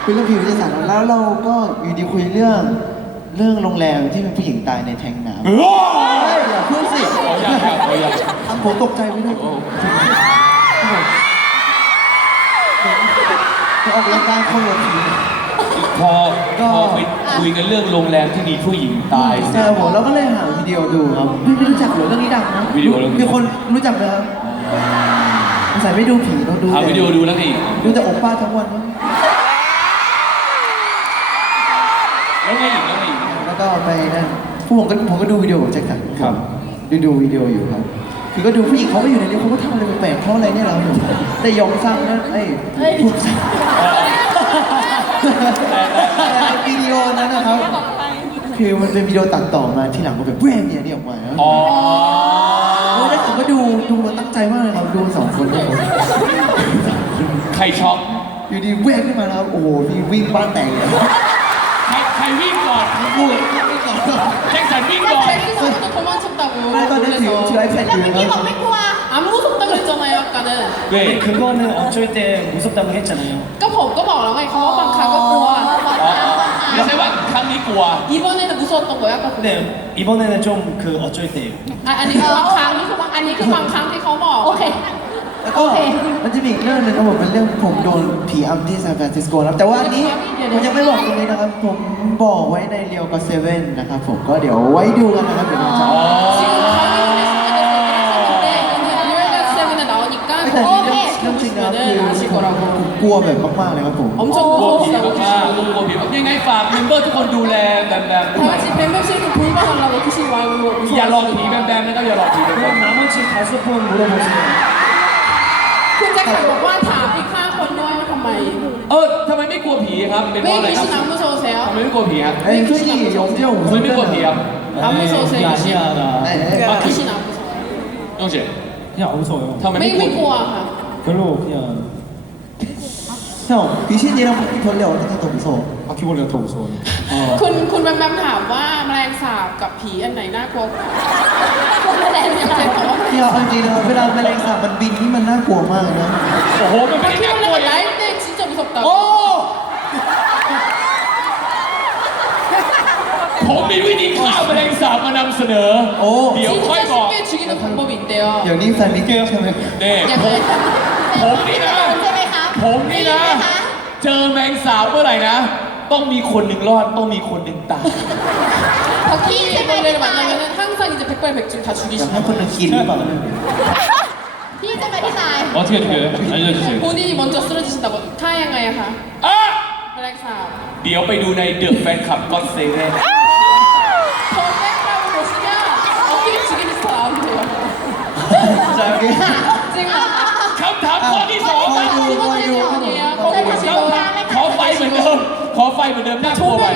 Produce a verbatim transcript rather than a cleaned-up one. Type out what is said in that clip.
คุยเรื่องผีวิทยาศาสตร์แล้วเราก็อยู่ดีคุยเรื่องเรื่องโรงแรมที่เป็นผู้หญิงตายในแทงน้ำเฮ้ยอย่าพูดสิขอยังครับขอยังผมตกใจไปด้วยจะออกรายการคนละผีพอพอไปคุยกันเรื่องโรงแรมที่มีผู้หญิงตายใช่ครับผมเราก็เลยหาวิดีโอดูครับไม่ไม่รู้จักเหรอเรื่องนี้ดังนะวิดีโอเรื่องนี้มีคนรู้จักไหมครับใส่ไม่ดูผีเราดูเอาวิดีโอดูแล้วไงอีกดูแต่โอป้าทั้งวันนะแล้วไงอีกแล้วไงอีกแล้วก็ไปนั่นผู้ผมก็ผมก็ดูวิดีโอของแจ็คสันครับดูดูวิดีโออยู่ครับ คือก็ดูผู้หญิงเขาก็อยู่ในนี้เขาก็ทำอะไรแปลกๆเพราะอะไรเนี่ยเราผมแต่ยองซังนั่นไอ้พูดแต่ในวิดีโอนั้นนะครับ คือมันเป็นวิดีโอตัดต่อมาที่หลังก็แบบแวมเนี่ยนี่ออกมาแล้วอ๋อโอ้แล้วผมก็ดูดูมันตั้งใจมากเลยครับดูสองคนครับผมใครช็อกอยู่ดีแวมขึ้นมาแล้วโอ้โหพี่วิ่งบ้านแตกเลยใครใครวิ่งก่อนพูดวิ่งก่อนแจ็คสันวิ่งก่อน 잭슨부터 도망쳤다고 ไม่ตอนนั้นถือถือไอแพดอยู่ครับ 안 무섭다 그랬잖아요 아까는 เว้ย 그거는 어쩔 때 무섭다고 했잖아요. ก็ผมก็บอกแล้วไงเขาว่าบางครั้งก็กลัวอ๋อไม่ใช่ว่าครั้งนี้กลัว 이번에는 무서웠던 거야 아까 근데 이번에는 좀 그 어쩔 때예요. อ่ะอันนี้คือบางครั้งนี่คือว่าอันนี้คือบางครั้งที่เขาบอกโอเคแล้วก็มันจะมีอีกเรื่องหนึงครับผมเป็นเรื่องผมโดนผีอำที่ซานฟรานซิสโกนะครับแต่ว่าอันนี้ผมยังไม่บอกตรงนี้นะครับผมบอกไว้ในเรียวก็เซเว่นนะครับผมก็เดี๋ยวไว้ดูกันนะครับเดี๋ยวเราจะ 지금 가기 전에 스케줄을 나오니까 แต่นี่เรื่อง 어, เรื่องจริงนะครับคือ 보시면은 아실 ผม 거라고 กลัวแบบมากๆเลยครับผม 엄청 กลัวผี 무서웠다고 มากๆกลัวผีมากยังไงฝากเมมเบอร์ทุกคนดูแลแบมแบม 다 같이 뱀뱀씨도 돌봐달라고 드시 말고 อย่าหลอกผีแบมแบมนะครับอย่าหลอกผีแบมแบม 그럼 나머지 다섯 분 물어보세요. คุณแจ็คสันบอกว่าถามอีกห้าคนด้วยว่าทำไมเออทำไมไม่กลัวผีครับเป็นเพ 왜 ราะอะไรครับ 귀신 안 무서우세요? ทำไมไม่กลัวผีครับไอ้ที่ยงเจ้าทำไมไม่กลัวผีครับ 안 무서우세요 귀신? 아니야 나 ไอ้ไอ้ 아 귀신 안 무서워 น้องเจ๋ 그냥 안 무서워요. ทำไมไม่ไม่กลัไม่วกลัวค่ะ 별로 그냥 형 귀신이랑 바퀴벌레 어떤 게 더 무서워? 바퀴벌레가 더 무서워요. คุณคุณแบมแบมถามว่าแมลงสาบกับผีอันไหนน่ากลัวกว่าคุณแมลงสาบบอกว่าพี่เอาจริงๆนะครับเวลาแมลงสาบมันบินนี่มันน่ากลัวมากนะโอ้โหมันไม่ได้น่ากลัว 바퀴벌레가 อย่าง 날 때 진짜 무섭다고 โอ้ผมมีวิธีฆ่าแมลงสาบมานำเสนอโอ้เดี๋ยวค่อย 진짜 บอก 쉽게 죽이는 방법이 있대요 เดี๋ยวนี้แฟนมิกเกลใช่ไหมนี่ 약간 ผมนี่นะใช่ไหมคะผมนี่นะ เจอแมงสาบเมื่อไหร่นะ ต้องมีคนหนึ่งรอด ต้องมีคนหนึ่งตาย 바퀴벌레를 만나면은 항상 이제 백발백중 다 อยากให้ 죽이시는 คนหนึ่งกินหรือเปล่าพี่จะไปที่ไหน 어떻게 죽여요? 알려주세요. 본인이 먼저 쓰러지신다고 타양아야 가 อ่ะแมลงสาบเดี๋ยวไปดูในเดอะแฟนคลับก็เซเว่น 저 백라고 보시면 어떻게 죽이는 스타일 나오는데요 จะโอเค 지금 คำถามข้อที่สองคอยดู 이번 질문 아니에요 คอยดู 거기 คำถาม 보시고 ขอไฟเหมือนเดิม ขอไฟเหมือนเดิมน่ากลัวไป